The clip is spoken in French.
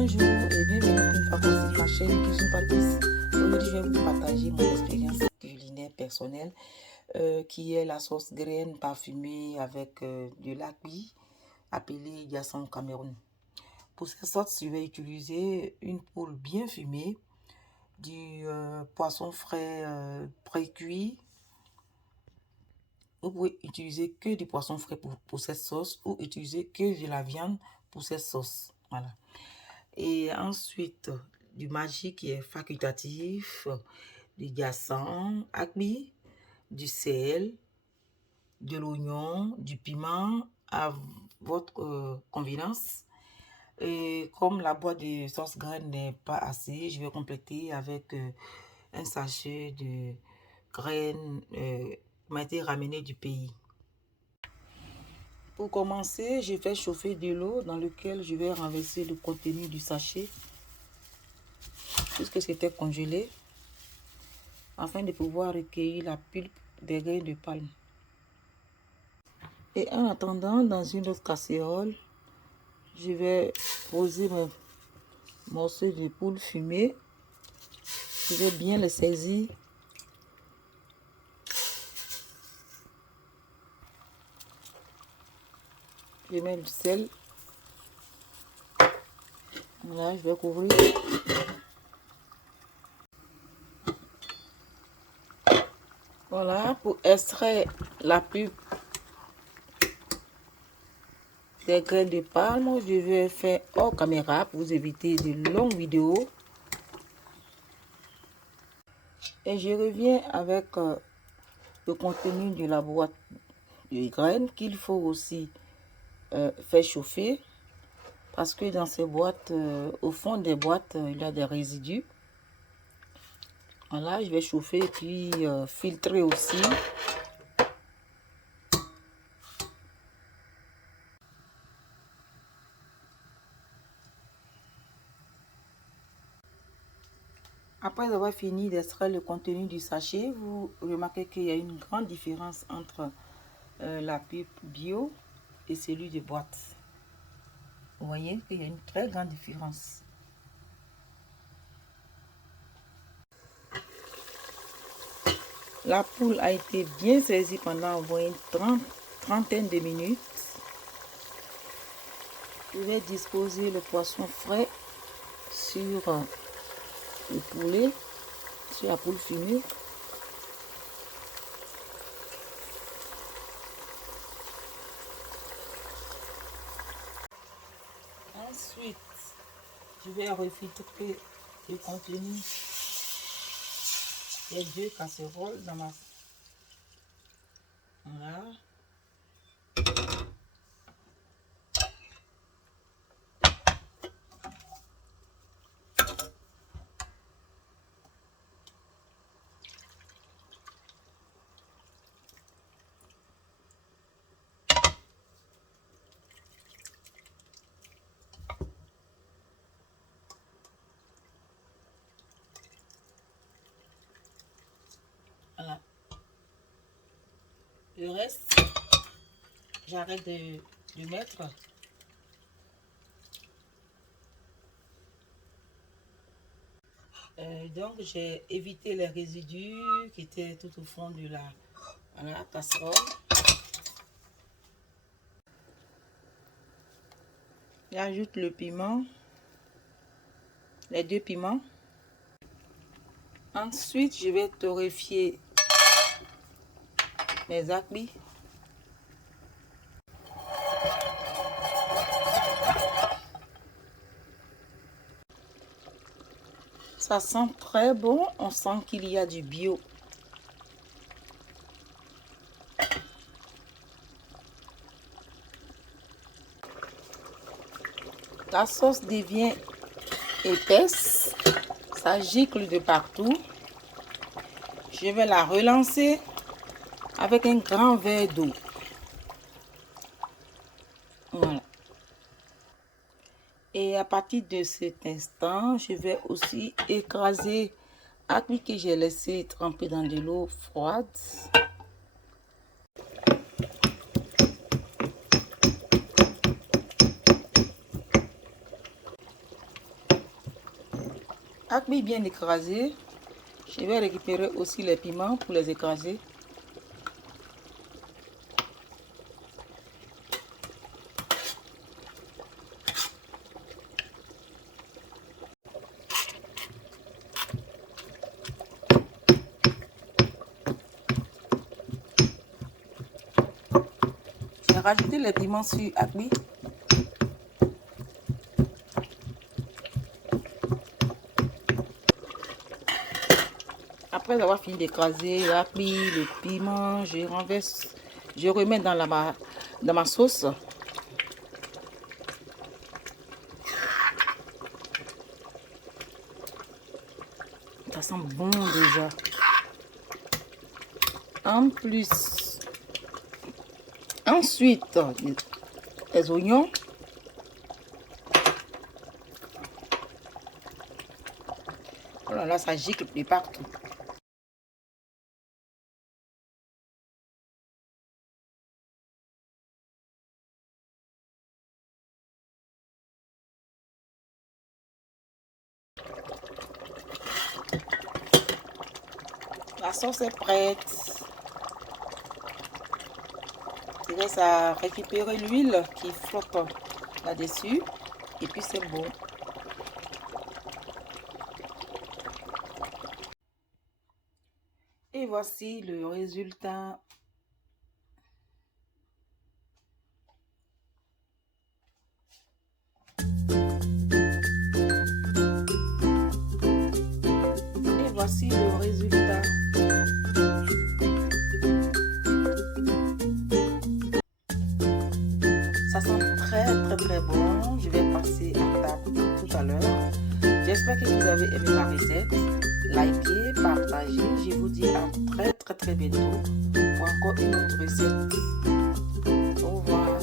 Bonjour et bienvenue pour une fois encore sur ma chaîne Cuisine Papis. Aujourd'hui, je vais vous partager mon expérience culinaire personnelle qui est la sauce graine parfumée avec de l'api appelé Yassan au Cameroun. Pour cette sauce, je vais utiliser une poule bien fumée, du poisson frais pré-cuit. Vous pouvez utiliser que du poisson frais pour cette sauce ou utiliser que de la viande pour cette sauce. Voilà. Et ensuite, du maggi qui est facultatif, du yassan, akbi, du sel, de l'oignon, du piment à votre convenance. Et comme la boîte de sauce graine n'est pas assez, je vais compléter avec un sachet de graines qui m'a été ramené du pays. Pour commencer, je vais chauffer de l'eau dans laquelle je vais renverser le contenu du sachet puisque c'était congelé afin de pouvoir recueillir la pulpe des graines de palme. Et en attendant, dans une autre casserole, je vais poser mes morceaux de poule fumée. Je vais bien les saisir. Je mets du sel. Voilà, je vais couvrir. Voilà, pour extraire la pulpe des graines de palme, je vais faire hors caméra pour vous éviter de longues vidéos. Et je reviens avec le contenu de la boîte de graines qu'il faut aussi faire chauffer. Parce que dans ces boîtes, au fond des boîtes, il y a des résidus. Voilà, je vais chauffer et puis filtrer aussi. Après avoir fini d'extraire le contenu du sachet, vous remarquez qu'il y a une grande différence entre la pulpe bio et celui de boîte. Vous voyez qu'il y a une très grande différence. La poule a été bien saisie pendant au moins une trentaine de minutes. Je vais disposer le poisson frais sur le poulet, sur la poule fumée. Ensuite, je vais refiltrer le contenu des deux casseroles dans ma... Voilà. Voilà. Le reste, j'arrête de mettre. Donc, j'ai évité les résidus qui étaient tout au fond de la casserole. J'ajoute le piment, les deux piments. Ensuite, je vais torréfier mes akbis. Ça sent très bon, on sent qu'il y a du bio. La sauce devient épaisse, ça gicle de partout. Je vais la relancer avec un grand verre d'eau. Voilà. Et à partir de cet instant, je vais aussi écraser akbi que j'ai laissé tremper dans de l'eau froide. acmé bien écrasé. Je vais récupérer aussi les piments pour les écraser. J'ai rajouté les piments sur acmé. Après avoir fini d'écraser l'acmé, le piment, je renverse, je remets dans ma sauce. Ça sent bon déjà. En plus, ensuite, les oignons. Oh là là, ça gicle de partout. La sauce est prête. Je laisse à récupérer l'huile qui flotte là-dessus. Et puis c'est bon. Et voici le résultat. Et voici le résultat. Ça sent très bon. Je vais passer à table tout à l'heure. J'espère que vous avez aimé ma recette. Likez, partagez. Je vous dis à très bientôt pour encore une autre recette. Au revoir.